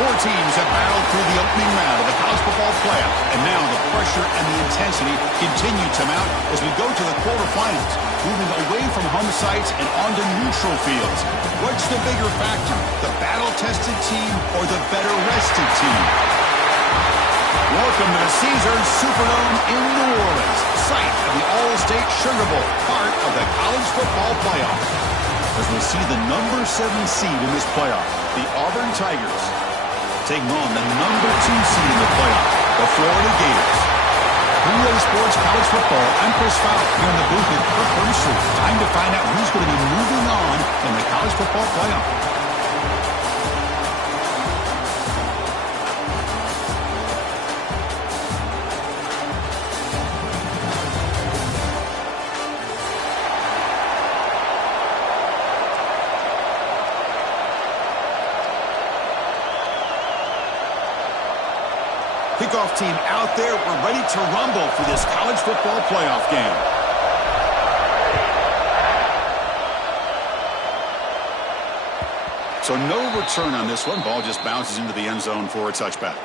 Four teams have battled through the opening round of the college football playoff, and now the pressure and the intensity continue to mount as we go to the quarterfinals, moving away from home sites and onto neutral fields. What's the bigger factor, the battle-tested team or the better-rested team? Welcome to the Caesars Superdome in New Orleans, site of the All-State Sugar Bowl, part of the college football playoff. As we see the number 7 seed in this playoff, the Auburn Tigers, taking on the number 2 seed in the playoff, the Florida Gators. 3-Way Sports College Football, I'm Chris Fowler here in the booth with Kirk Herbstreit. Time to find out who's going to be moving on in the college football playoff. Kickoff team out there. We're ready to rumble for this college football playoff game. So no return on this one. Ball just bounces into the end zone for a touchback.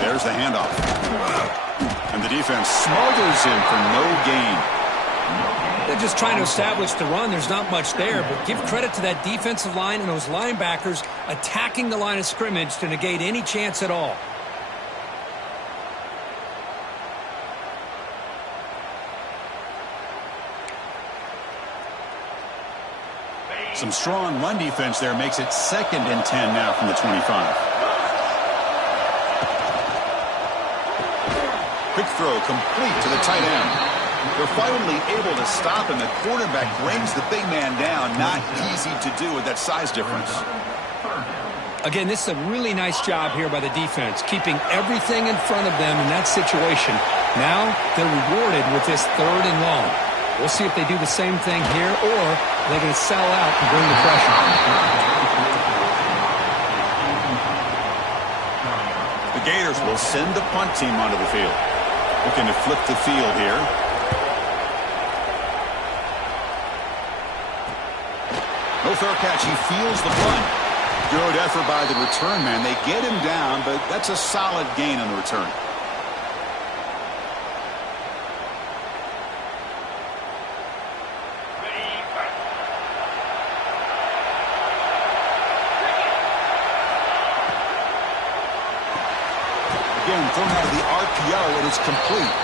There's the handoff. And the defense smothers him for no gain. They're just trying to establish the run. There's not much there, but give credit to that defensive line and those linebackers attacking the line of scrimmage to negate any chance at all. Some strong run defense there makes it 2nd and 10 now from the 25. Quick throw complete to the tight end. They're finally able to stop him. The quarterback brings the big man down. Not easy to do with that size difference. Again, this is a really nice job here by the defense, keeping everything in front of them in that situation. Now they're rewarded with this 3rd and long. We'll see if they do the same thing here, or they're going to sell out and bring the pressure. The Gators will send the punt team onto the field. Looking to flip the field here. No fair catch. He feels the punt. Good effort by the return man. They get him down, but that's a solid gain on the return. thrown out of the RPO. It is complete.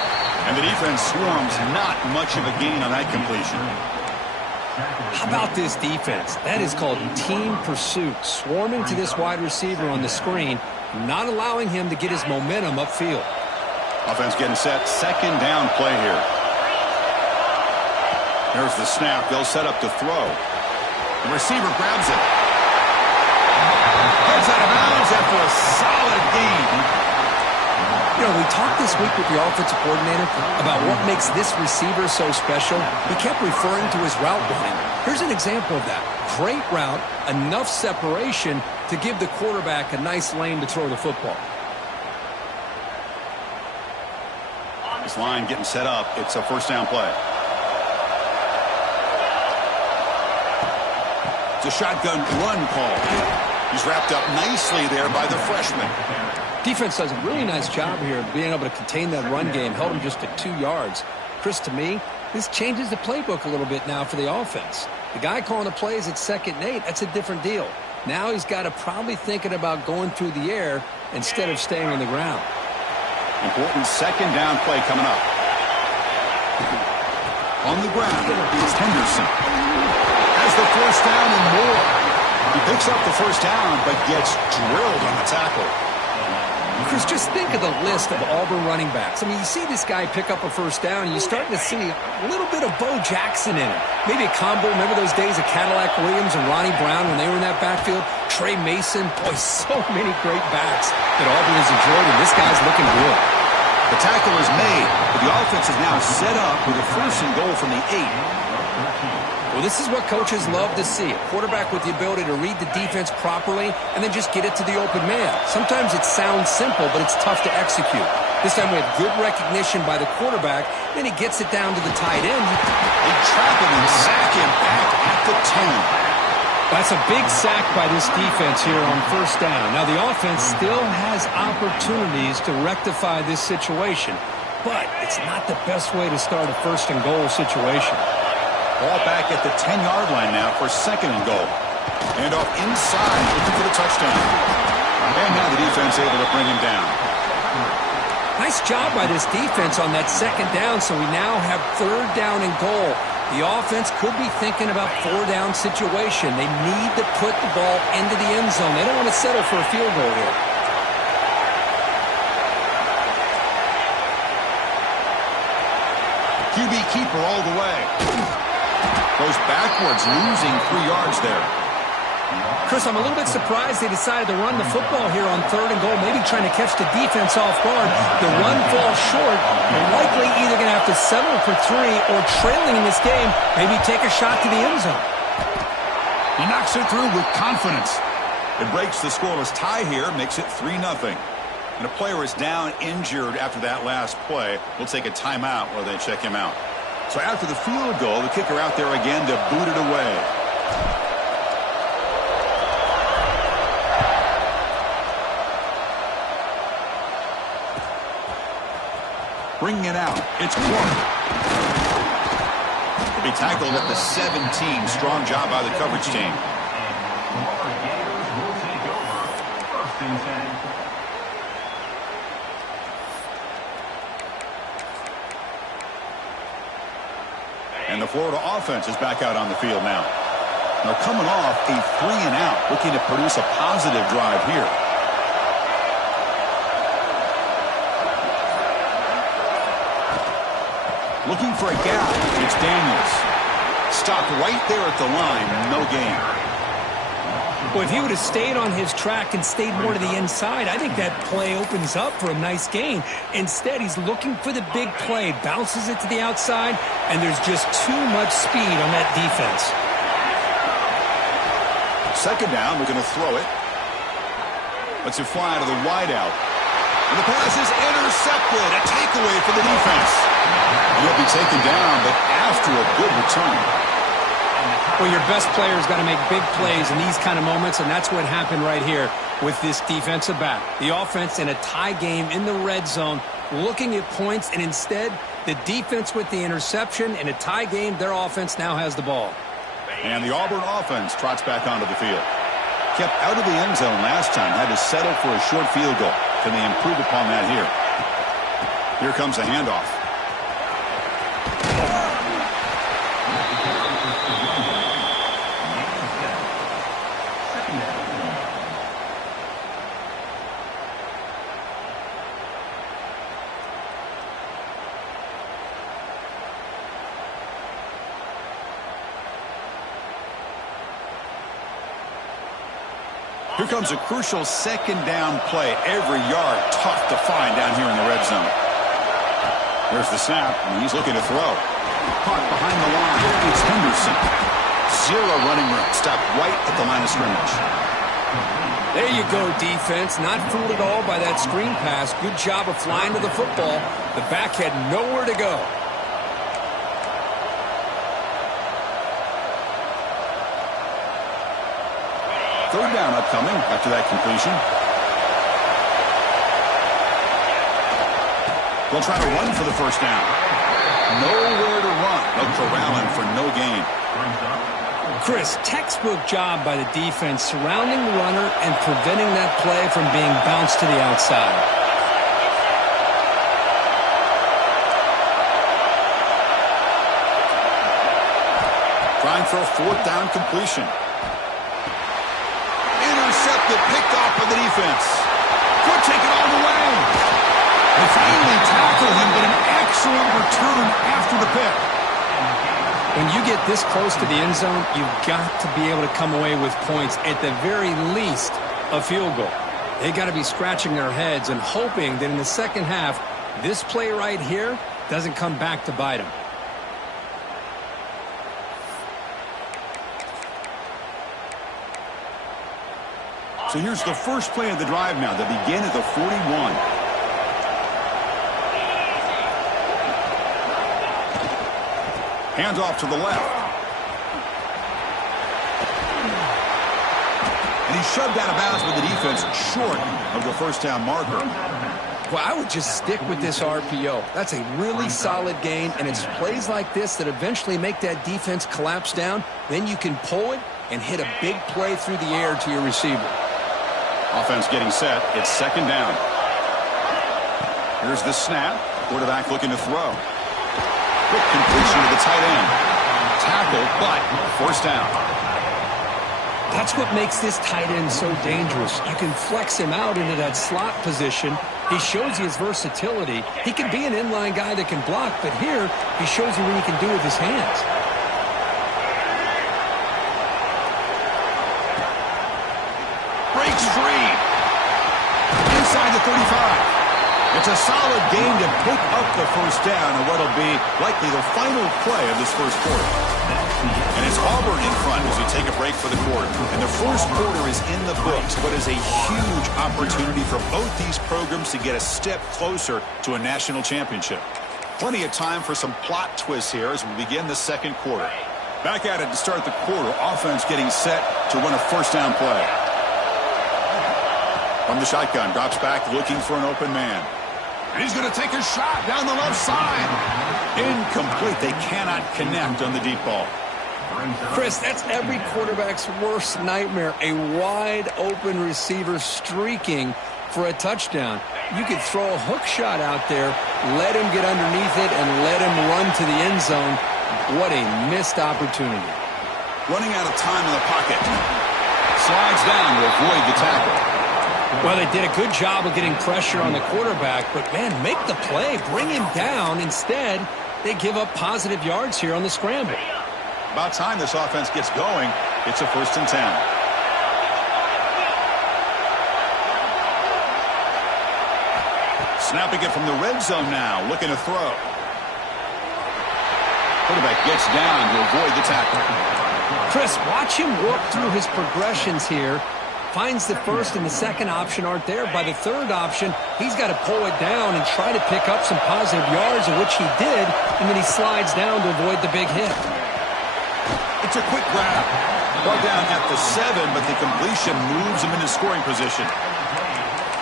And the defense swarms not much of a gain on that completion. How about this defense? That is called team pursuit. Swarming to this wide receiver on the screen, not allowing him to get his momentum upfield. Offense getting set. Second down play here. There's the snap. They'll set up to throw. The receiver grabs it. Heads out of bounds after a solid gain. You know, we talked this week with the offensive coordinator about what makes this receiver so special. He kept referring to his route running. Here's an example of that. Great route, enough separation to give the quarterback a nice lane to throw the football. This line getting set up. It's a first down play. It's a shotgun run call. He's wrapped up nicely there by the freshman. Defense does a really nice job here of being able to contain that run game. Held him just at 2 yards. Chris, to me, this changes the playbook a little bit now for the offense. The guy calling the plays at 2nd and 8, that's a different deal. Now he's got to probably thinking about going through the air instead of staying on the ground. Important second down play coming up. On the ground, it's Henderson. Has the first down and more. He picks up the first down, but gets drilled on the tackle. Chris, just think of the list of Auburn running backs. I mean, you see this guy pick up a first down, and you're starting to see a little bit of Bo Jackson in it. Maybe a combo. Remember those days of Cadillac Williams and Ronnie Brown when they were in that backfield? Trey Mason. Boy, so many great backs that Auburn has enjoyed, and this guy's looking good. The tackle is made, but the offense is now set up with a first and goal from the 8. Well, this is what coaches love to see. A quarterback with the ability to read the defense properly and then just get it to the open man. Sometimes it sounds simple, but it's tough to execute. This time we have good recognition by the quarterback, then he gets it down to the tight end. They trap him and sack him back at the 10. That's a big sack by this defense here on first down. Now, the offense still has opportunities to rectify this situation, but it's not the best way to start a first and goal situation. Ball back at the 10-yard line now for second and goal. And off inside, looking for the touchdown. And now the defense able to bring him down. Nice job by this defense on that second down, so we now have third down and goal. The offense could be thinking about four-down situation. They need to put the ball into the end zone. They don't want to settle for a field goal here. QB keeper all the way. Goes backwards, losing 3 yards there. Chris, I'm a little bit surprised they decided to run the football here on third and goal, maybe trying to catch the defense off guard. The run falls short. They're likely either going to have to settle for 3 or trailing in this game, maybe take a shot to the end zone. He knocks it through with confidence. It breaks the scoreless tie here, makes it 3-0. And a player is down injured after that last play. We'll take a timeout while they check him out. So after the field goal, the kicker out there again to boot it away. Bringing it out, it's Clark. He'll be tackled at the 17. Strong job by the coverage team. And the Florida offense is back out on the field now. They're coming off a 3-and-out, looking to produce a positive drive here. Looking for a gap. It's Daniels. Stopped right there at the line. No gain. Well, if he would have stayed on his track and stayed more to the inside, I think that play opens up for a nice gain. Instead, he's looking for the big play, bounces it to the outside, and there's just too much speed on that defense. Second down, we're going to throw it. Lets it fly out of the wideout. And the pass is intercepted. A takeaway for the defense. He'll be taken down, but after a good return. Well, your best player's got to make big plays in these kind of moments, and that's what happened right here with this defensive back. The offense in a tie game in the red zone, looking at points, and instead, the defense with the interception. In a tie game, their offense now has the ball. And the Auburn offense trots back onto the field. Kept out of the end zone last time, had to settle for a short field goal. Can they improve upon that here? Here comes a handoff. Here comes a crucial second down play. Every yard tough to find down here in the red zone. There's the snap, and he's looking to throw. Caught behind the line. It's Henderson. Zero running room. Stopped right at the line of scrimmage. There you go, defense. Not fooled at all by that screen pass. Good job of flying to the football. The back had nowhere to go. Third down upcoming after that completion. They'll try to run for the first down. Nowhere to run. They'll corral him for no gain. Chris, textbook job by the defense surrounding the runner and preventing that play from being bounced to the outside. Trying for a fourth down completion. Intercepted, picked off by the defense. Could take it all the way. They finally tackle him, but an excellent return after the pick. When you get this close to the end zone, you've got to be able to come away with points, at the very least, a field goal. They got to be scratching their heads and hoping that in the second half, this play right here doesn't come back to bite them. So here's the first play of the drive now. They begin at the 41. Hands off to the left. And he's shoved out of bounds by the defense short of the first down marker. Well, I would just stick with this RPO. That's a really solid gain, and it's plays like this that eventually make that defense collapse down. Then you can pull it and hit a big play through the air to your receiver. Offense getting set. It's second down. Here's the snap. Quarterback looking to throw. Quick completion to the tight end. Tackle, but first down. That's what makes this tight end so dangerous. You can flex him out into that slot position. He shows you his versatility. He can be an inline guy that can block, but here he shows you what he can do with his hands. Breaks free. Inside the 35. It's a solid game to pick up the first down in what will be likely the final play of this first quarter. And it's Auburn in front as we take a break for the quarter. And the first quarter is in the books, but is a huge opportunity for both these programs to get a step closer to a national championship. Plenty of time for some plot twists here as we begin the second quarter. Back at it to start the quarter. Offense getting set to run a first down play. From the shotgun, drops back looking for an open man. And he's going to take a shot down the left side. Incomplete. They cannot connect on the deep ball. Chris, that's every quarterback's worst nightmare. A wide-open receiver streaking for a touchdown. You could throw a hook shot out there, let him get underneath it, and let him run to the end zone. What a missed opportunity. Running out of time in the pocket. Slides down to avoid the tackle. Well, they did a good job of getting pressure on the quarterback, but, man, make the play. Bring him down. Instead, they give up positive yards here on the scramble. About time this offense gets going. It's a 1st and 10. Snapping it from the red zone now. Looking to throw. Quarterback gets down to avoid the tackle. Chris, watch him work through his progressions here. Finds the first and the second option aren't there. By the third option, he's got to pull it down and try to pick up some positive yards, of which he did, and then he slides down to avoid the big hit. It's a quick grab. Brought down at the 7, but the completion moves him into scoring position.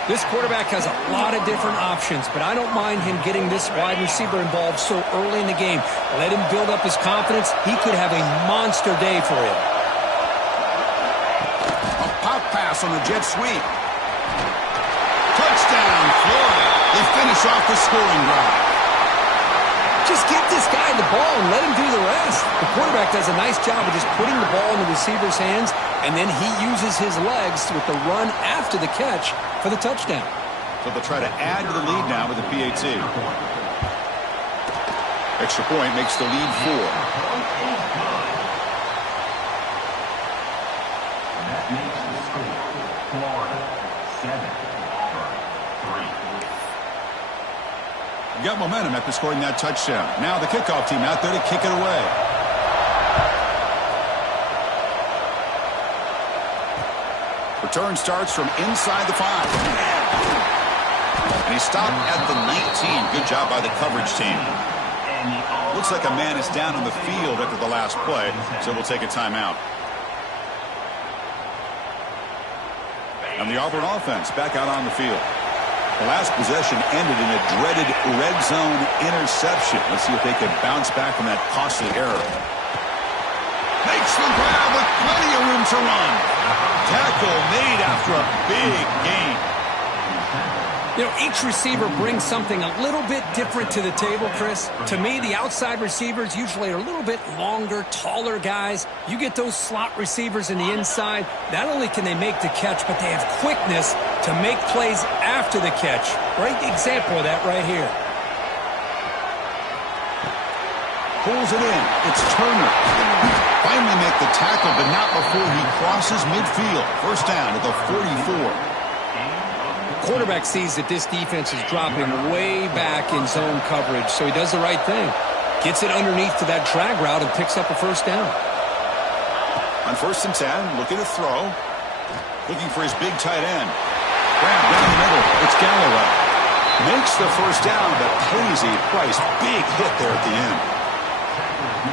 This quarterback has a lot of different options, but I don't mind him getting this wide receiver involved so early in the game. Let him build up his confidence. He could have a monster day for him. Pop pass on the jet sweep. Touchdown, Florida. They finish off the scoring drive. Just get this guy the ball and let him do the rest. The quarterback does a nice job of just putting the ball in the receiver's hands, and then he uses his legs with the run after the catch for the touchdown. So they'll try to add to the lead now with the PAT. Extra point makes the lead 4. That makes the score Florida 7, Auburn 3. Got momentum after scoring that touchdown. Now the kickoff team out there to kick it away. Return starts from inside the 5. And he stopped at the 19. Good job by the coverage team. Looks like a man is down on the field after the last play, so we'll take a timeout. And the Auburn offense back out on the field. The last possession ended in a dreaded red zone interception. Let's see if they can bounce back from that costly error. Makes the grab with plenty of room to run. Tackle made after a big gain. You know, each receiver brings something a little bit different to the table, Chris. To me, the outside receivers usually are a little bit longer, taller guys. You get those slot receivers in the inside, not only can they make the catch, but they have quickness to make plays after the catch. Great example of that right here. Pulls it in. It's Turner. Finally make the tackle, but not before he crosses midfield. First down at the 44. Quarterback sees that this defense is dropping way back in zone coverage, so he does the right thing. Gets it underneath to that drag route and picks up a first down. On 1st and 10, looking to throw. Looking for his big tight end. Grab down the middle. It's Galloway. Makes the first down, but pays a price. Big hit there at the end.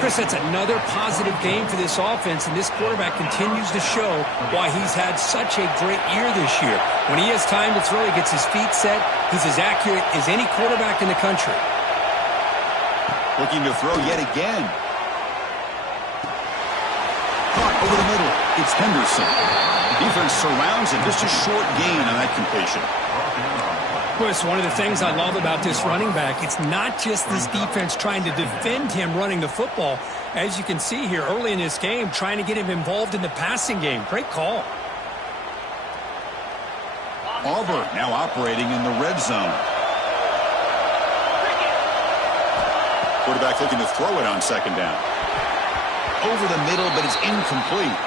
Chris, that's another positive game for this offense, and this quarterback continues to show why he's had such a great year this year. When he has time to throw, he gets his feet set. He's as accurate as any quarterback in the country. Looking to throw yet again. Caught over the middle. It's Henderson. The defense surrounds him. Just a short gain on that completion. Chris, one of the things I love about this running back, it's not just this defense trying to defend him running the football. As you can see here early in this game, trying to get him involved in the passing game. Great call. Auburn now operating in the red zone. Quarterback looking to throw it on 2nd down. Over the middle, but it's incomplete.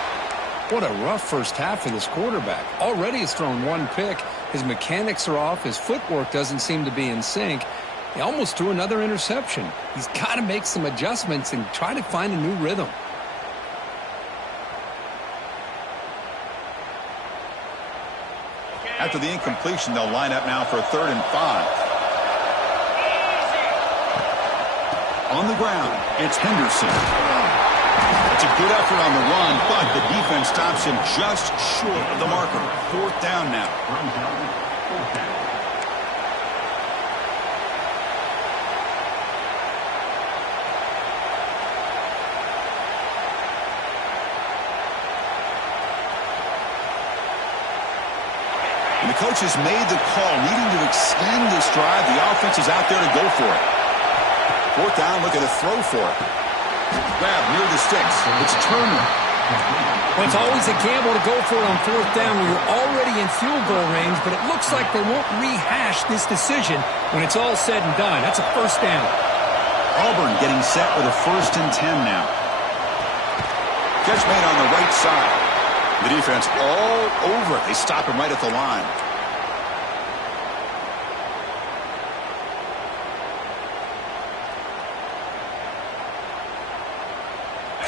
What a rough first half for this quarterback. Already has thrown 1 pick. His mechanics are off. His footwork doesn't seem to be in sync. He almost threw another interception. He's got to make some adjustments and try to find a new rhythm. After the incompletion, they'll line up now for 3rd and 5. On the ground, it's Henderson. It's a good effort on the run, but the defense stops him just short of the marker. 4th down now. And the coach has made the call, needing to extend this drive. The offense is out there to go for it. 4th down, looking to throw for it. Grab near the sticks. It's Turner. Well, it's always a gamble to go for it on 4th down when you're already in field goal range, but it looks like they won't rehash this decision when it's all said and done. That's a first down. Auburn getting set with a 1st and 10 now. Catch made on the right side. The defense all over it. They stop him right at the line.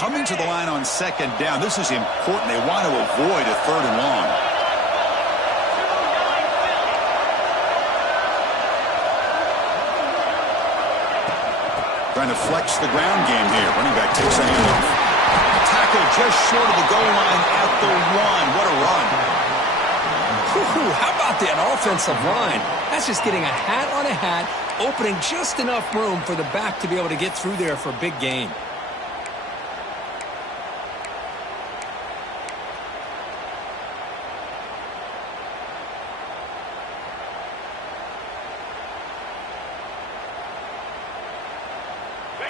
Coming to the line on 2nd down. This is important. They want to avoid a 3rd and long. Trying to flex the ground game here. Running back takes a hand. Tackle just short of the goal line at the 1. What a run. How about that offensive line? That's just getting a hat on a hat, opening just enough room for the back to be able to get through there for a big gain.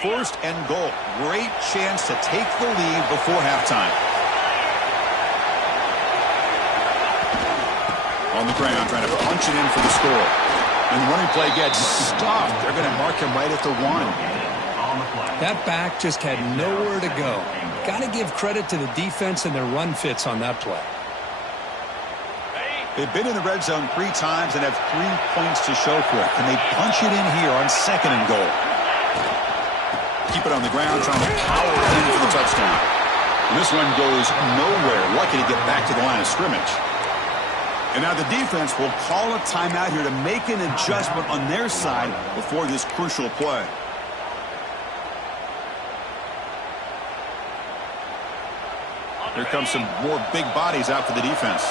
1st and goal. Great chance to take the lead before halftime. On the ground, trying to punch it in for the score. And the running play gets stopped. They're going to mark him right at the 1. That back just had nowhere to go. Got to give credit to the defense and their run fits on that play. They've been in the red zone 3 times and have 3 points to show for it. Can they punch it in here on 2nd and goal? Keep it on the ground, trying to power it in for the touchdown. And this one goes nowhere. Lucky to get back to the line of scrimmage. And now the defense will call a timeout here to make an adjustment on their side before this crucial play. Here comes some more big bodies out for the defense.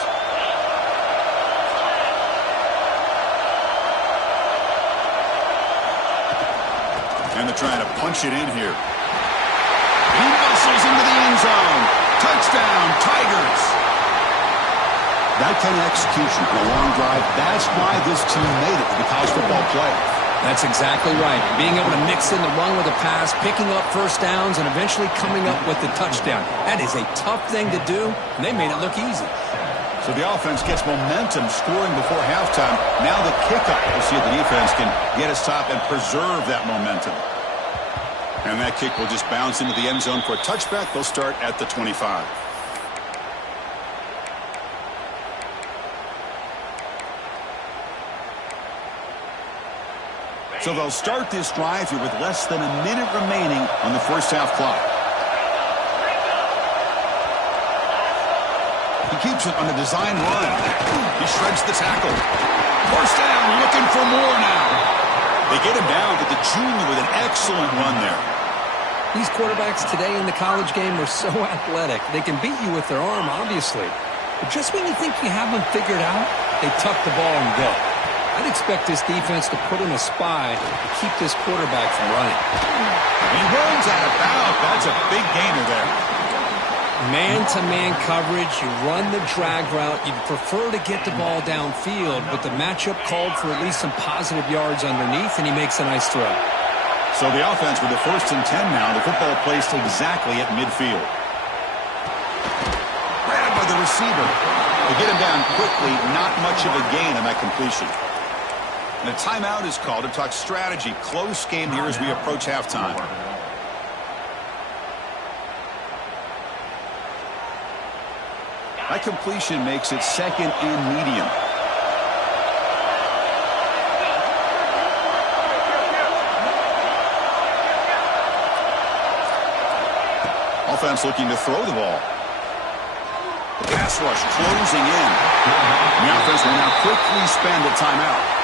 And they're trying to punch it in here. He muscles into the end zone. Touchdown, Tigers. That kind of execution on a long drive, that's why this team made it to the college football playoff. That's exactly right. Being able to mix in the run with a pass, picking up first downs, and eventually coming up with the touchdown. That is a tough thing to do, and they made it look easy. So the offense gets momentum scoring before halftime. Now the kickoff. We'll see if the defense can get a stop and preserve that momentum. And that kick will just bounce into the end zone for a touchback. They'll start at the 25. So they'll start this drive here with less than a minute remaining on the first half clock. He keeps it on a design run. He shreds the tackle. First down, looking for more now. They get him down to the junior with an excellent run there. These quarterbacks today in the college game are so athletic. They can beat you with their arm, obviously. But just when you think you have them figured out, they tuck the ball and go. I'd expect this defense to put in a spy to keep this quarterback from running. He runs out of bounds. That's a big gainer there. Man-to-man coverage, you run the drag route. You'd prefer to get the ball downfield, but the matchup called for at least some positive yards underneath, and he makes a nice throw. So the offense with the 1st and 10 now. The football placed exactly at midfield. Grabbed by the receiver. They get him down quickly. Not much of a gain on that completion. And a timeout is called to talk strategy. Close game here as we approach halftime. That completion makes it 2nd and medium. Offense looking to throw the ball. The pass rush closing in. The offense will now quickly spend a timeout.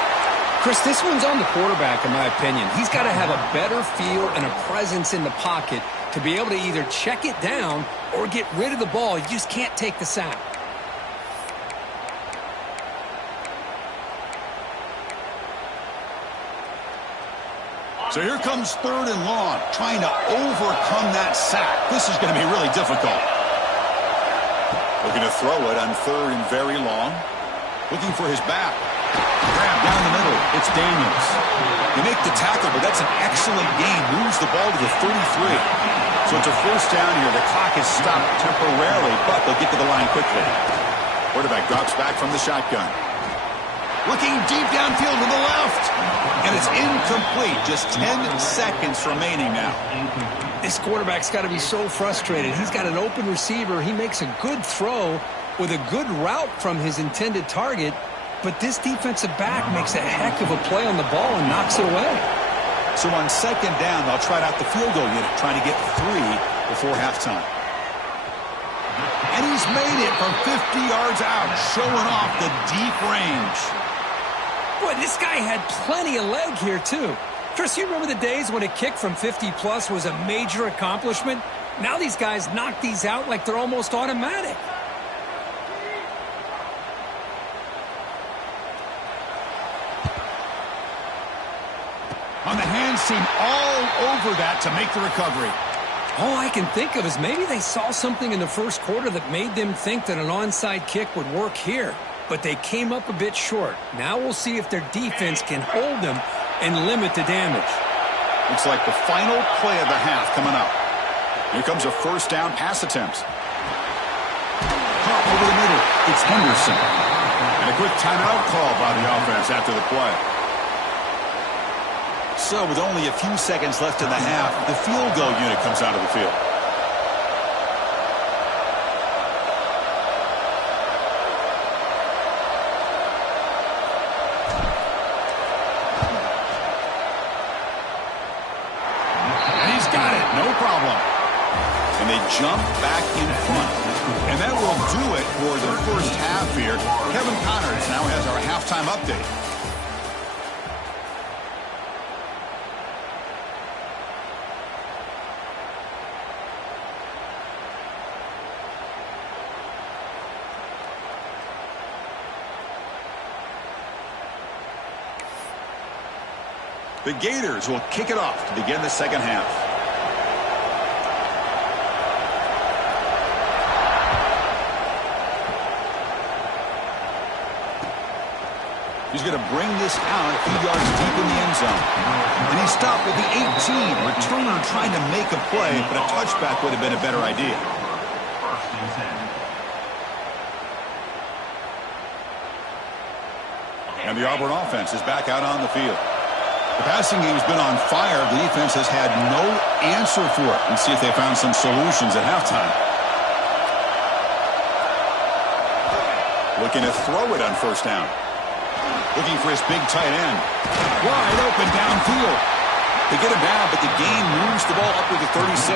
Chris, this one's on the quarterback, in my opinion. He's got to have a better feel and a presence in the pocket to be able to either check it down or get rid of the ball. You just can't take the sack. So here comes 3rd and long, trying to overcome that sack. This is going to be really difficult. Looking to throw it on 3rd and very long. Looking for his back. Grab down the middle. It's Daniels. They make the tackle, but that's an excellent gain. Moves the ball to the 33. So it's a first down here. The clock is stopped temporarily, but they'll get to the line quickly. Quarterback drops back from the shotgun. Looking deep downfield to the left. And it's incomplete. Just 10 seconds remaining now. This quarterback's got to be so frustrated. He's got an open receiver. He makes a good throw with a good route from his intended target. But this defensive back makes a heck of a play on the ball and knocks it away. So on 2nd down, they'll try out the field goal unit, trying to get 3 before halftime. And he's made it from 50 yards out, showing off the deep range. Boy, this guy had plenty of leg here, too. Chris, you remember the days when a kick from 50-plus was a major accomplishment? Now these guys knock these out like they're almost automatic. On the hands team all over that to make the recovery. All I can think of is maybe they saw something in the first quarter that made them think that an onside kick would work here. But they came up a bit short. Now we'll see if their defense can hold them and limit the damage. Looks like the final play of the half coming up. Here comes a first down pass attempt. Pop over the middle. It's Henderson. And a quick timeout call by the offense after the play. So with only a few seconds left in the half, the field goal unit comes out of the field. And he's got it. No problem. And they jump back in front. And that will do it for the first half here. Kevin Connors now has our halftime update. The Gators will kick it off to begin the second half. He's going to bring this out a few yards deep in the end zone. And he stopped at the 18. Returner trying to make a play, but a touchback would have been a better idea. First and 10. And the Auburn offense is back out on the field. The passing game's been on fire. The defense has had no answer for it. Let's see if they found some solutions at halftime. Looking to throw it on first down. Looking for his big tight end. Wide open downfield. They get him down, but the gain moves the ball up to the 36.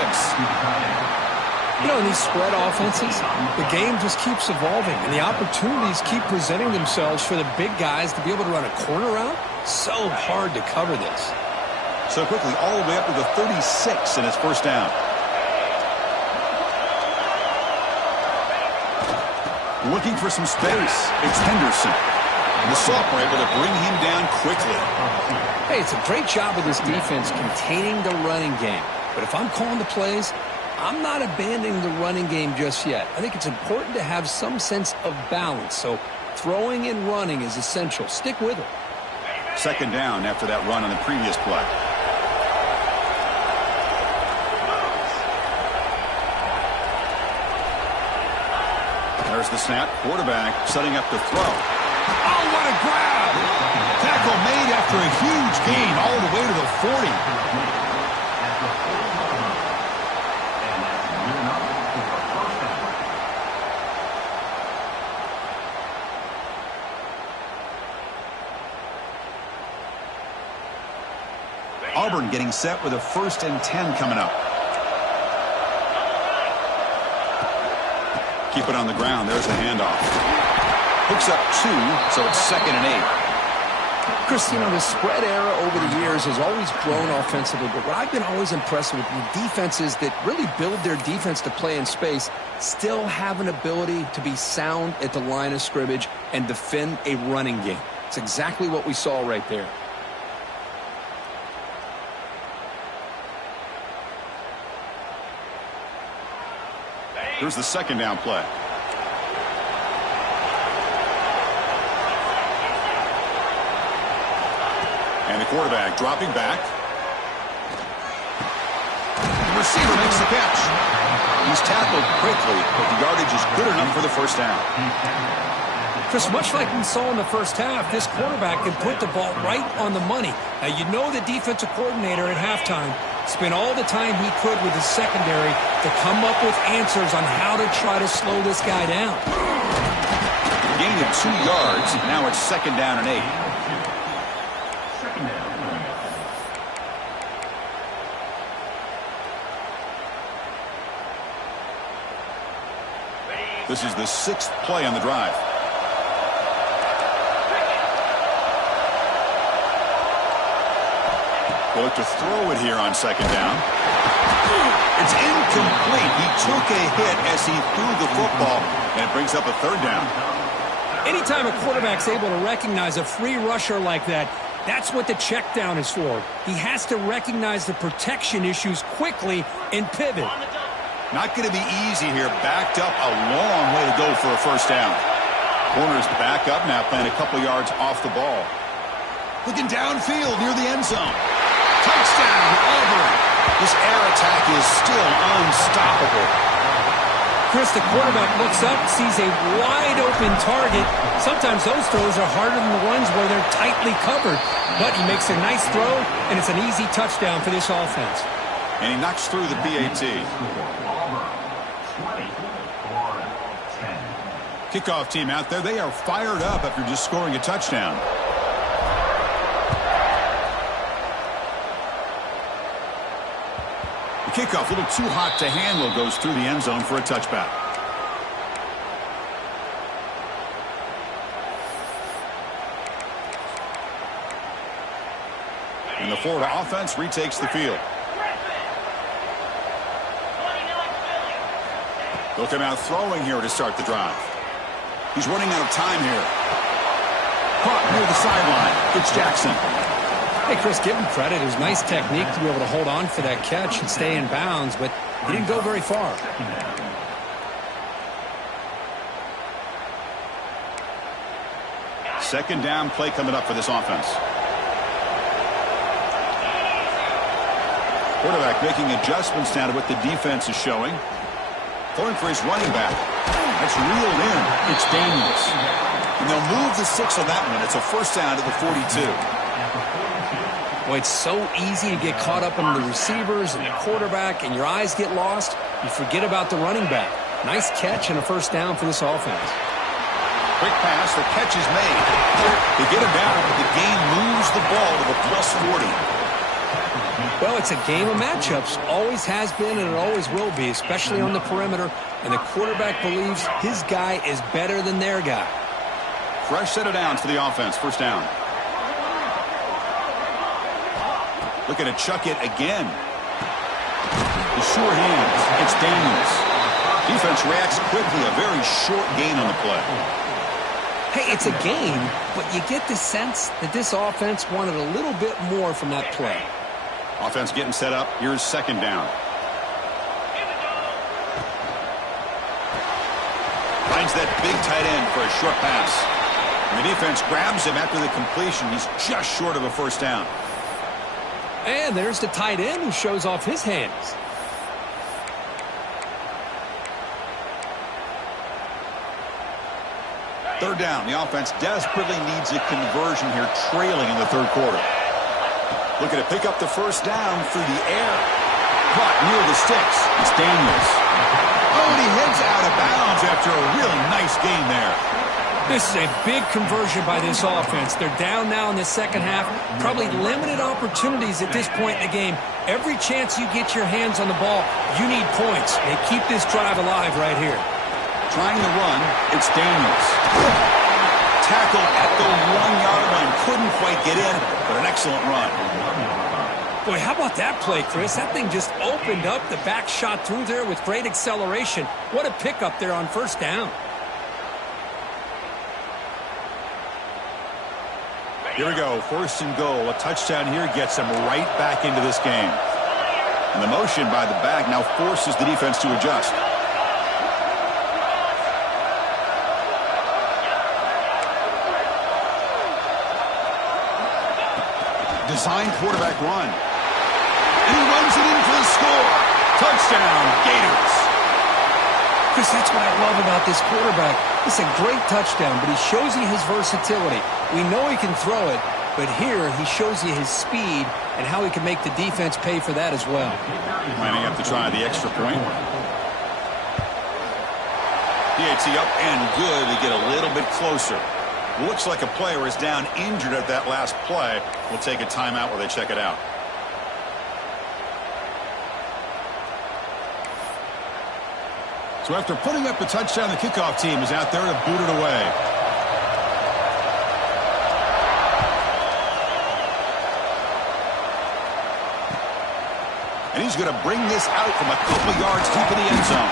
You know, in these spread offenses, the game just keeps evolving, and the opportunities keep presenting themselves for the big guys to be able to run a corner route. So hard to cover this. So quickly, all the way up to the 36, and it's first down. Looking for some space. It's Henderson. And the sophomore able to bring him down quickly. Hey, it's a great job of this defense containing the running game. But if I'm calling the plays, I'm not abandoning the running game just yet. I think it's important to have some sense of balance. So throwing and running is essential. Stick with it. Second down after that run on the previous play. There's the snap. Quarterback setting up the throw. Oh, what a grab! Tackle made after a huge gain all the way to the 40. Auburn getting set with a 1st and 10 coming up. Keep it on the ground. There's the handoff. Hooks up 2, so it's 2nd and 8. Chris, you know, the spread era over the years has always grown offensively, but what I've been always impressed with the defenses that really build their defense to play in space still have an ability to be sound at the line of scrimmage and defend a running game. It's exactly what we saw right there. Here's the second down play. And the quarterback dropping back. The receiver makes the catch. He's tackled quickly, but the yardage is good enough for the first down. Chris, much like we saw in the first half, this quarterback can put the ball right on the money. Now, you know the defensive coordinator at halftime spent all the time he could with his secondary to come up with answers on how to try to slow this guy down. Gain of 2 yards. Now it's 2nd down and 8. This is the 6th play on the drive. They look to throw it here on 2nd down. It's incomplete. He took a hit as he threw the football, and it brings up a 3rd down. Anytime a quarterback's able to recognize a free rusher like that, that's what the check down is for. He has to recognize the protection issues quickly and pivot. Not going to be easy here. Backed up a long way to go for a first down. Corner's back up now, playing a couple yards off the ball. Looking downfield near the end zone. Touchdown, Auburn. This air attack is still unstoppable. Chris, the quarterback looks up, sees a wide-open target. Sometimes those throws are harder than the ones where they're tightly covered. But he makes a nice throw, and it's an easy touchdown for this offense. And he knocks through the PAT. Kickoff team out there, they are fired up after just scoring a touchdown. The kickoff, a little too hot to handle, goes through the end zone for a touchback. And the Florida offense retakes the field. They'll come out throwing here to start the drive. He's running out of time here. Caught near the sideline. It's Jackson. Hey, Chris, give him credit. It was nice technique to be able to hold on for that catch and stay in bounds, but he didn't go very far. Second down play coming up for this offense. Quarterback making adjustments now to what the defense is showing. Throwing for his running back. That's reeled in. It's Daniels. And they'll move the 6 on that one. It's a first down to the 42. Boy, it's so easy to get caught up in the receivers and the quarterback, and your eyes get lost. You forget about the running back. Nice catch and a first down for this offense. Quick pass. The catch is made. They get him down, but the game moves the ball to the plus 40. Well, it's a game of matchups. Always has been and it always will be, especially on the perimeter. And the quarterback believes his guy is better than their guy. Fresh set of downs for the offense. First down. Looking to chuck it again. The sure hands. It's Daniels. Defense reacts quickly. A very short gain on the play. Hey, it's a game, but you get the sense that this offense wanted a little bit more from that play. Offense getting set up. Here's second down. Finds that big tight end for a short pass. And the defense grabs him after the completion. He's just short of a first down. And there's the tight end who shows off his hands. Third down. The offense desperately needs a conversion here, trailing in the third quarter. Looking to pick up the first down through the air. Caught near the sticks. It's Daniels. Oh, and he heads out of bounds after a really nice gain there. This is a big conversion by this offense. They're down now in the second half. Probably limited opportunities at this point in the game. Every chance you get your hands on the ball, you need points. They keep this drive alive right here. Trying to run, it's Daniels. Tackle at the 1-yard line. Couldn't quite get in, but an excellent run. Boy, how about that play, Chris? That thing just opened up. The back shot through there with great acceleration. What a pickup there on first down. Here we go. First and goal. A touchdown here gets them right back into this game. And the motion by the back now forces the defense to adjust. Design quarterback run. And he runs it in for the score. Touchdown, Gators. Chris, that's what I love about this quarterback. It's a great touchdown, but he shows you his versatility. We know he can throw it, but here he shows you his speed and how he can make the defense pay for that as well. Lining up to try the extra point. PAT up and good. We get a little bit closer. Looks like a player is down injured at that last play. We'll take a timeout while they check it out. So after putting up the touchdown, the kickoff team is out there to boot it away. And he's going to bring this out from a couple yards deep in the end zone.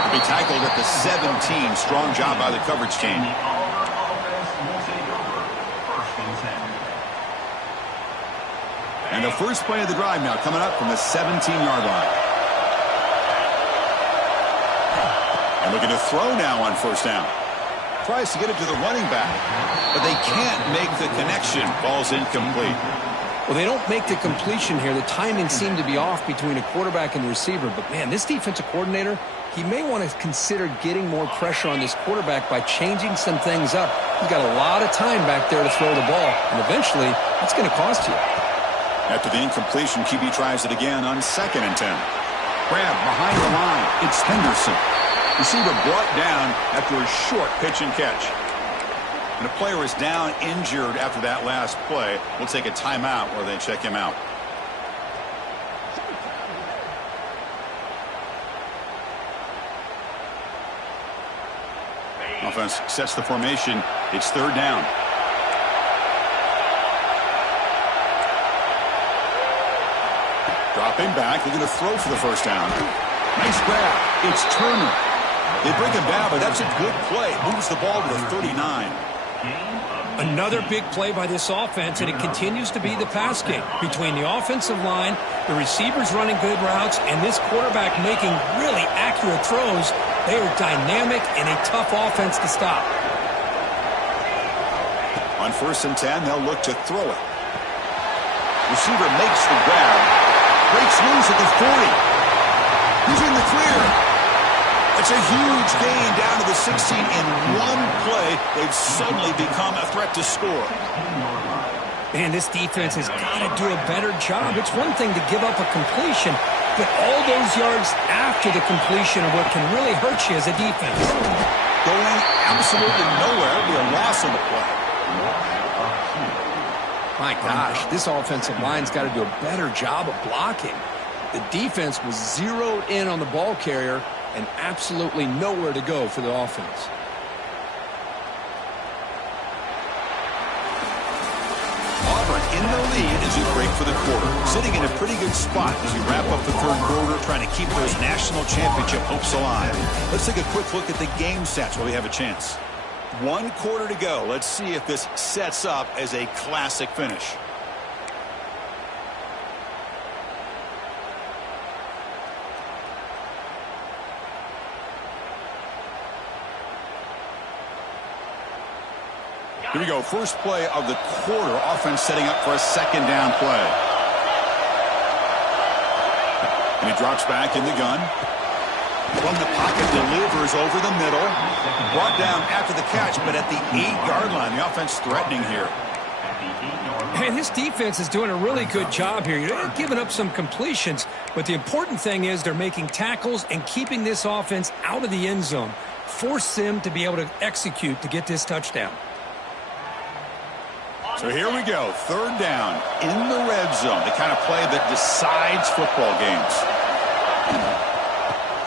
He'll be tackled at the 17. Strong job by the coverage team. And the first play of the drive now coming up from the 17-yard line. And looking to throw now on first down. Tries to get it to the running back, but they can't make the connection. Ball's incomplete. Well, they don't make the completion here. The timing seemed to be off between a quarterback and the receiver. But, man, this defensive coordinator, he may want to consider getting more pressure on this quarterback by changing some things up. He's got a lot of time back there to throw the ball, and eventually that's going to cost you. After the incompletion, QB tries it again on 2nd and 10. Grab behind the line. It's Henderson. Receiver brought down after a short pitch and catch. And a player is down injured after that last play. We'll take a timeout where they check him out. Offense sets the formation. It's 3rd down. Dropping back. They're going to throw for the 1st down. Nice grab. It's Turner. They bring him down, but that's a good play. Moves the ball to the 39. Another big play by this offense, and it continues to be the pass game. Between the offensive line, the receivers running good routes, and this quarterback making really accurate throws, they are dynamic and a tough offense to stop. On 1st and 10, they'll look to throw it. Receiver makes the grab. Breaks loose at the 40. He's in the clear. It's a huge gain down to the 16 in one play. They've suddenly become a threat to score. Man, this defense has got to do a better job. It's one thing to give up a completion, but all those yards after the completion are what can really hurt you as a defense. Going absolutely nowhere. It'll be a loss on the play. My gosh, this offensive line's got to do a better job of blocking. The defense was zeroed in on the ball carrier and absolutely nowhere to go for the offense. Auburn in the lead as we break for the quarter. Sitting in a pretty good spot as we wrap up the 3rd quarter, trying to keep those national championship hopes alive. Let's take a quick look at the game stats while we have a chance. 1 quarter to go. Let's see if this sets up as a classic finish. Here we go. First play of the quarter. Offense setting up for a 2nd down play. And he drops back in the gun. From the pocket, delivers over the middle. Brought down after the catch, but at the 8-yard line. The offense threatening here. And this defense is doing a really good job here. They're giving up some completions, but the important thing is they're making tackles and keeping this offense out of the end zone. Force them to be able to execute to get this touchdown. So here we go, 3rd down in the red zone, the kind of play that decides football games.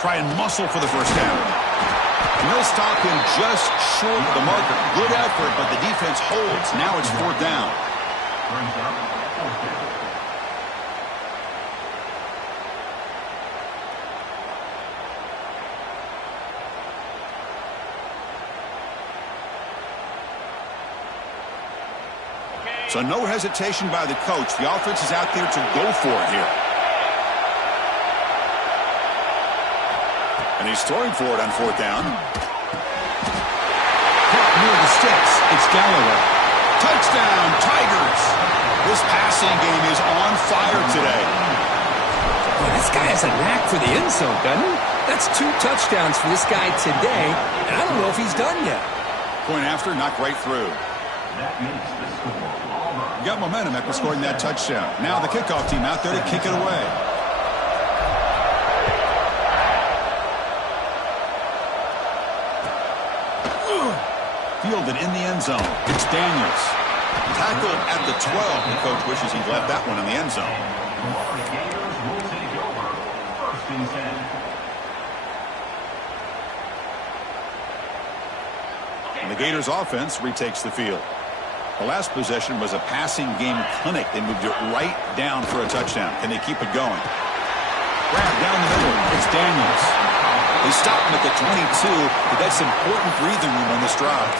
Try and muscle for the 1st down. And they'll stop him just short of the marker. Good effort, but the defense holds. Now it's 4th down. So no hesitation by the coach. The offense is out there to go for it here. And he's throwing for it on 4th down. Hit near the sticks. It's Galloway. Touchdown, Tigers. This passing game is on fire today. Well, this guy has a knack for the end zone, doesn't he? That's 2 touchdowns for this guy today, and I don't know if he's done yet. Point after, knocked right through. That makes the score. Got momentum after scoring that touchdown. Now the kickoff team out there to kick it away. Fielded in the end zone. It's Daniels. Tackled at the 12. The coach wishes he'd left that one in the end zone. The Gators will take over. 1st and 10. And the Gators offense retakes the field. The last possession was a passing game clinic. They moved it right down for a touchdown. Can they keep it going? Grab down the middle. It's Daniels. They stop him at the 22, but that's important breathing room on this drive.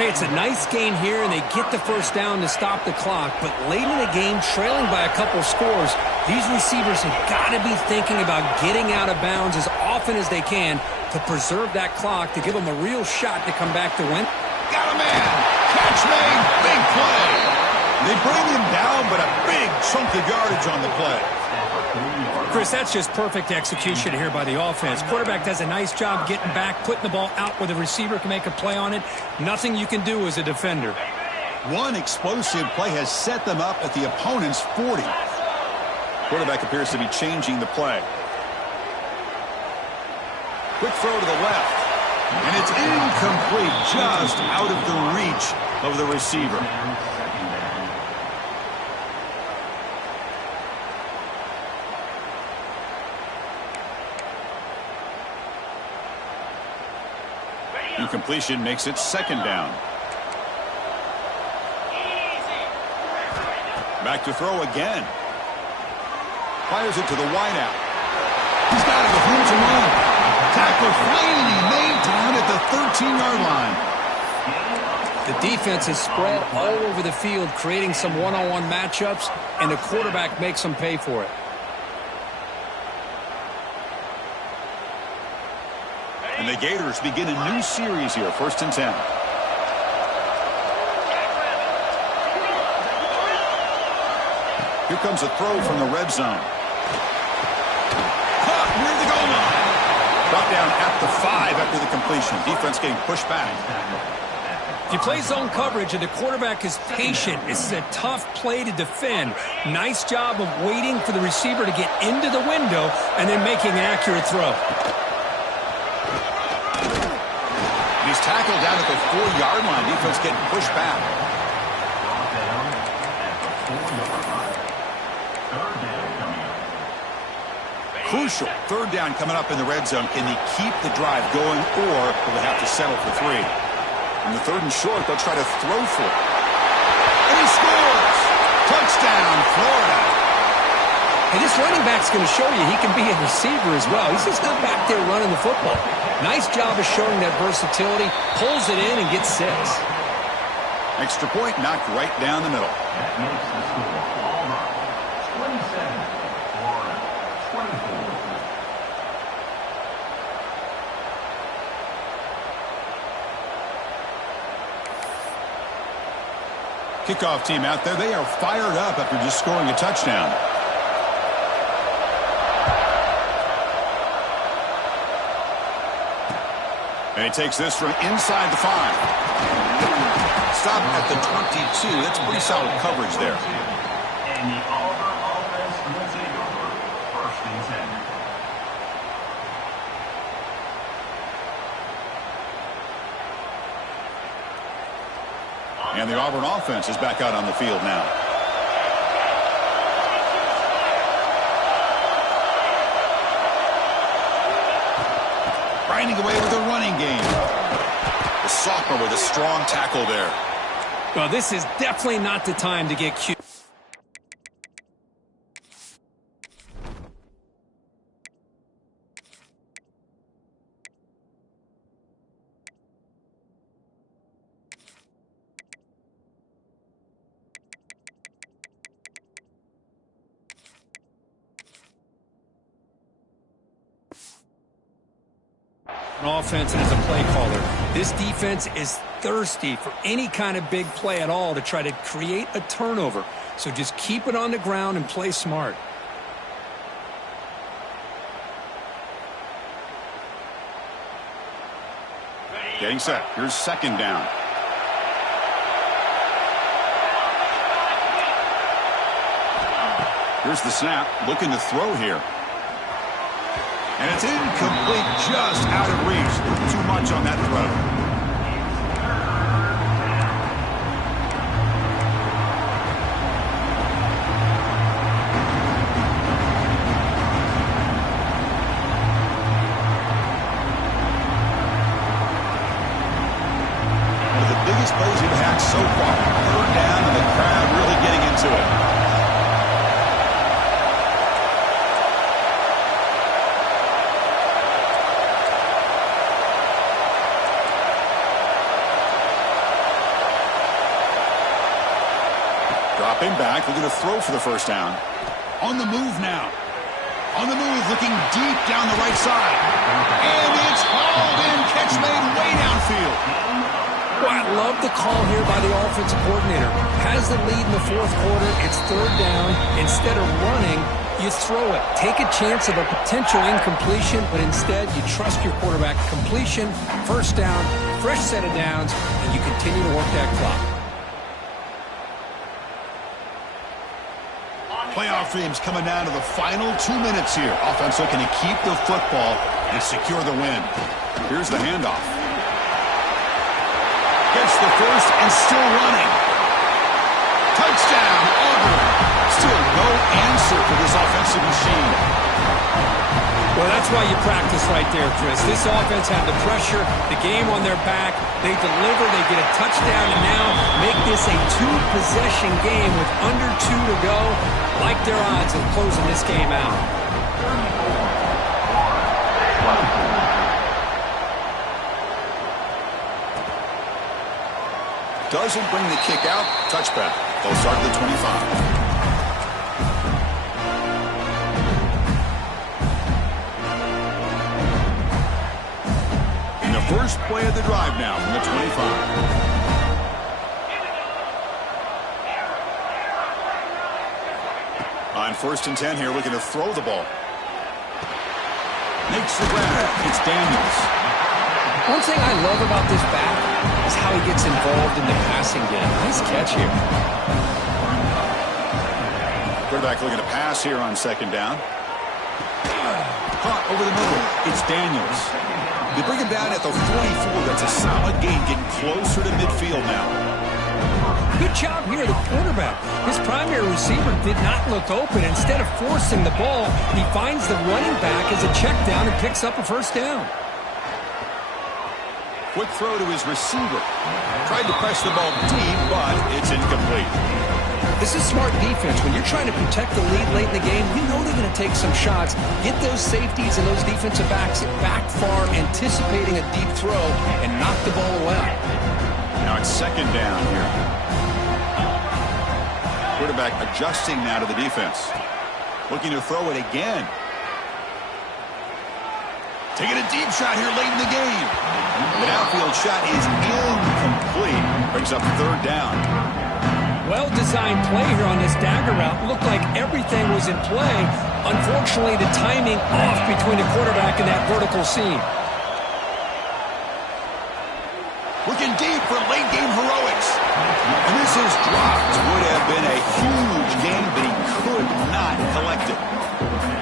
Hey, it's a nice gain here, and they get the 1st down to stop the clock. But late in the game, trailing by a couple scores, these receivers have got to be thinking about getting out of bounds as often as they can to preserve that clock, to give them a real shot to come back to win. Got a man. Catch made. Big play. They bring him down, but a big chunk of yardage on the play. Chris, that's just perfect execution here by the offense. Quarterback does a nice job getting back, putting the ball out where the receiver can make a play on it. Nothing you can do as a defender. One explosive play has set them up at the opponent's 40. Quarterback appears to be changing the play. Quick throw to the left. And it's incomplete, just out of the reach of the receiver. Incompletion makes it second down. Back to throw again. Fires it to the wideout. He's got it with room to run. Tackle finally made down at the 13-yard line. The defense is spread all over the field, creating some one-on-one matchups, and the quarterback makes them pay for it. And the Gators begin a new series here, 1st and 10. Here comes a throw from the red zone. Caught near the goal line. Brought down at the 5 after the completion. Defense getting pushed back. If you play zone coverage and the quarterback is patient, this is a tough play to defend. Nice job of waiting for the receiver to get into the window and then making an accurate throw. He's tackled down at the 4-yard line. Defense getting pushed back. Crucial 3rd down coming up in the red zone. Can he keep the drive going, or will they have to settle for 3? On the 3rd and short, they'll try to throw for it. And he scores! Touchdown, Florida. Hey, this running back's going to show you he can be a receiver as well. He's just not back there running the football. Nice job of showing that versatility. Pulls it in and gets 6. Extra point knocked right down the middle. That makes the score Auburn 27, Florida 24. Kickoff team out there. They are fired up after just scoring a touchdown. And he takes this from inside the 5. Stop at the 22. That's pretty solid coverage there. And the Auburn offense will take over 1st and 10. And the Auburn offense is back out on the field now. Grinding away with a running game. The sophomore with a strong tackle there. Well, this is definitely not the time to get cute. Offense and as a play caller, this defense is thirsty for any kind of big play at all to try to create a turnover. So just keep it on the ground and play smart. Getting set. Here's 2nd down. Here's the snap. Looking to throw here. And it's incomplete, just out of reach. Too much on that throw. One of the biggest plays we've had so far. 3rd down, and the crowd really getting into it. Dropping back, looking to throw for the 1st down. On the move now. On the move, looking deep down the right side. And it's hauled in, catch made way downfield. Well, I love the call here by the offensive coordinator. Has the lead in the fourth quarter. It's third down. Instead of running, you throw it. Take a chance of a potential incompletion, but instead you trust your quarterback. Completion, first down, fresh set of downs, and you continue to work that clock. Playoff dreams coming down to the final 2 minutes here. Offense looking to keep the football and secure the win. Here's the handoff. Gets the first and still running. Touchdown, Auburn. Still no answer for this offensive machine. Well, that's why you practice right there, Chris. This offense had the pressure, the game on their back. They deliver, they get a touchdown, and now make this a two-possession game with under 2 to go. Like their odds of closing this game out. Doesn't bring the kick out. Touchback. They'll start at the 25. First play of the drive now from the 25. On 1st and 10 here, looking to throw the ball. Makes the grab. It's Daniels. One thing I love about this back is how he gets involved in the passing game. Nice catch here. Quarterback looking to pass here on 2nd down. Caught over the middle. It's Daniels. They bring him down at the 44. That's a solid gain, getting closer to midfield now. Good job here, the quarterback. His primary receiver did not look open. Instead of forcing the ball, he finds the running back as a check down and picks up a first down. Quick throw to his receiver. Tried to press the ball deep, but it's incomplete. This is smart defense. When you're trying to protect the lead late in the game, you know they're going to take some shots. Get those safeties and those defensive backs back far, anticipating a deep throw, and knock the ball away. Now it's 2nd down here. Quarterback adjusting now to the defense. Looking to throw it again. Taking a deep shot here late in the game. The outfield shot is incomplete. Brings up 3rd down. Well-designed play here on this dagger route. Looked like everything was in play. Unfortunately, the timing off between the quarterback and that vertical seam. Looking deep for late-game heroics. And this is dropped. Would have been a huge game, but he could not collect it.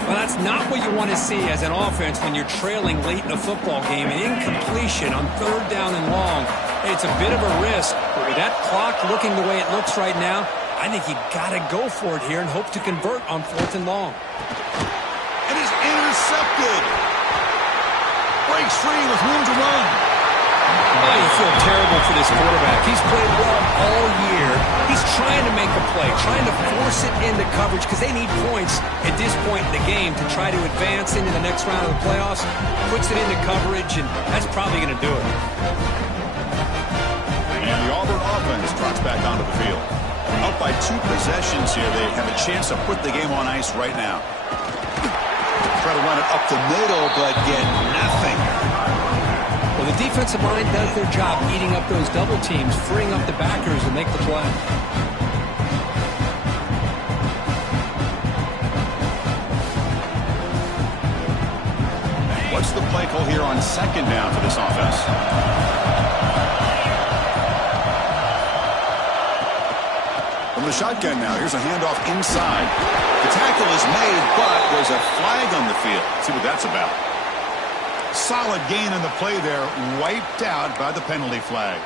Well, that's not what you want to see as an offense when you're trailing late in a football game. An incompletion on 3rd down and long. It's a bit of a risk, but with that clock looking the way it looks right now, I think you got to go for it here and hope to convert on 4th and long. It is intercepted. Breaks free with room to run. Oh, you feel terrible for this quarterback. He's played well all year. He's trying to make a play, trying to force it into coverage because they need points at this point in the game to try to advance into the next round of the playoffs. Puts it into coverage, and that's probably going to do it. And the Auburn offense trots back onto the field. Up by 2 possessions here. They have a chance to put the game on ice right now. Try to run it up the middle, but get nothing. Well, the defensive line does their job eating up those double teams, freeing up the backers to make the play. What's the play call here on 2nd down for this offense? From the shotgun now, here's a handoff inside. The tackle is made, but there's a flag on the field. Let's see what that's about. Solid gain on the play there, wiped out by the penalty flag.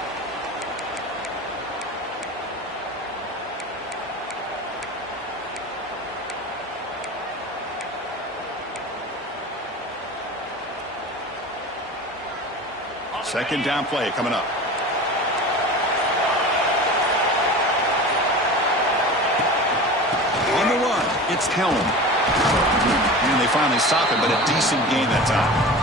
Second down play coming up. On the run, it's Helm. And they finally stop him, but a decent gain that time.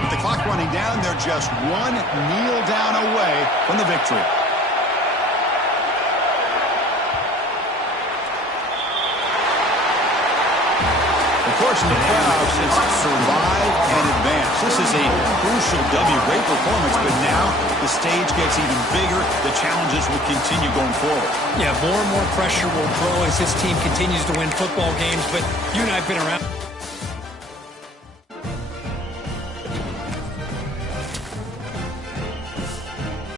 With the clock running down, they're just one kneel down away from the victory. from the crowd since survive and advance. This is a crucial W. Great performance, but now the stage gets even bigger. The challenges will continue going forward. Yeah, more and more pressure will grow as this team continues to win football games, but you and I have been around.